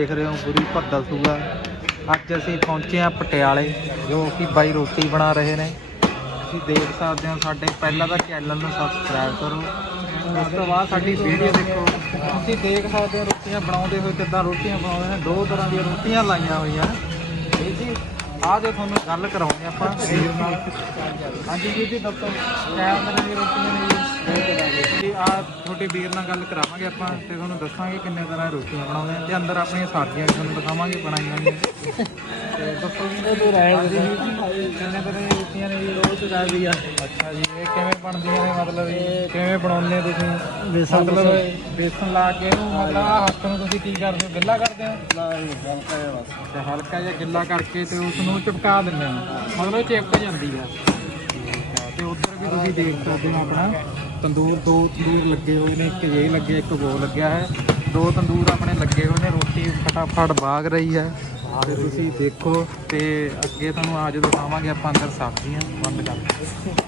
ਦੇਖ ਰਹੇ ਹੋ, ਗੁਰੂ ਭੱਦਲ ਸੂਆ। ਅੱਜ ਅਸੀਂ ਪਹੁੰਚੇ ਹਾਂ ਪਟਿਆਲੇ, ਜੋ ਕਿ ਬਾਈ ਰੋਟੀ ਬਣਾ ਰਹੇ ਨੇ। ਤੁਸੀਂ ਦੇਖ ਸਕਦੇ ਹੋ, ਸਾਡੇ ਪਹਿਲਾਂ ਤਾਂ ਚੈਨਲ ਨੂੰ ਸਬਸਕ੍ਰਾਈਬ ਕਰੋ। ਉਸ ਤੋਂ ਬਾਅਦ ਸਾਡੀ ਵੀਡੀਓ ਦੇਖੋ। ਤੁਸੀਂ ਦੇਖ ਸਕਦੇ ਹੋ, ਰੋਟੀਆਂ ਬਣਾਉਂਦੇ ਹੋਏ ਕਿੱਦਾਂ ਰੋਟੀਆਂ ਬਣਾਉਂਦੇ ਨੇ। ਦੋ ਤਰ੍ਹਾਂ ਦੀਆਂ ਰੋਟੀਆਂ ਲਾਈਆਂ ਹੋਈਆਂ ਇਹ ਜੀ, ਆਹ ਜੋ ਤੁਹਾਨੂੰ ਗੱਲ ਕਰਾਉਂਦੇ ਆਪਾਂ। ਹਾਂਜੀ ਜੀ ਜੀ, ਦੱਸੋ। ਕਿਹੜਾ ਤਰ੍ਹਾਂ ਦੀਆਂ ਰੋਟੀਆਂ ਨੇ? ਜੀ ਜੀ ਆ ਤੁਹਾਡੇ ਵੀਰ ਨਾਲ ਗੱਲ ਕਰਾਵਾਂਗੇ ਆਪਾਂ ਤੇ ਤੁਹਾਨੂੰ ਦੱਸਾਂਗੇ ਕਿੰਨੇ ਤਰ੍ਹਾਂ ਦੀਆਂ ਰੋਟੀਆਂ ਬਣਾਉਂਦੇ ਆ ਤੇ ਅੰਦਰ ਆਪਣੀਆਂ ਸਬਜ਼ੀਆਂ ਵੀ ਤੁਹਾਨੂੰ ਦਿਖਾਵਾਂਗੇ ਬਣਾਈਆਂ ਨੇ ਤੇ ਦੱਸੋ ਜੀ ਉਹ ਤੋਂ ਰਾਇ ਕਿੰਨੇ ਤਰ੍ਹਾਂ ਦੀਆਂ ਰੋਟੀਆਂ ਨੇ ਜੀ? ਰੋਜ਼ ਰਾਇ ਵੀ ਆ। ਅੱਛਾ ਜੀ ਇਹ ਕਿਵੇਂ ਬਣਦੀਆਂ ਨੇ ਮਤਲਬ ਇਹ ਕਿਵੇਂ ਬਣਾਉਂਦੇ ਹੋ ਤੁਸੀਂ? ਬੇਸਣ ਮਤਲਬ ਬੇਸਣ ਲਾ ਕੇ ਇਹਨੂੰ ਮਤਲਬ ਆਹ ਹੱਥ ਨੂੰ ਤੁਸੀਂ ਕੀ ਕਰਦੇ ਹੋ? ਗਿੱਲਾ ਕਰਦੇ ਹੋ? ਹਲਕਾ ਜਿਹਾ ਬਸ। ਤੇ ਹਲਕਾ ਜਿਹਾ ਗਿੱਲਾ ਕਰਕੇ ਤੇ ਉਸ ਨੂੰ ਚਿਪਕਾ ਦਿੰਦੇ ਹੋ। ਮਤਲਬ ਚਿਪਕ ਜਾਂਦੀ ਆ। ਤੇ ਉੱਧਰ ਵੀ ਤੁਸੀਂ ਦੇਖ ਸਕਦੇ ਹੋ ਆਪਣਾ, ਤੰਦੂਰ ਦੋ ਤੰਦੂਰ ਲੱਗੇ ਹੋਏ ਨੇ, ਇੱਕ ਇਹ ਲੱਗਿਆ ਇੱਕ ਉਹ ਲੱਗਿਆ ਹੈ। ਦੋ ਤੰਦੂਰ ਆਪਣੇ ਲੱਗੇ ਹੋਏ ਨੇ, ਰੋਟੀ ਫਟਾਫਟ ਬਾਗ ਰਹੀ ਹੈ। ਤੇ ਤੁਸੀਂ ਦੇਖੋ ਤੇ ਅੱਗੇ ਤੁਹਾਨੂੰ ਆ ਜਦੋਂ ਖਾਵਾਂਗੇ ਆਪਾਂ ਅੰਦਰ ਸਬਜ਼ੀਆਂ, ਬੰਦ ਕਰ।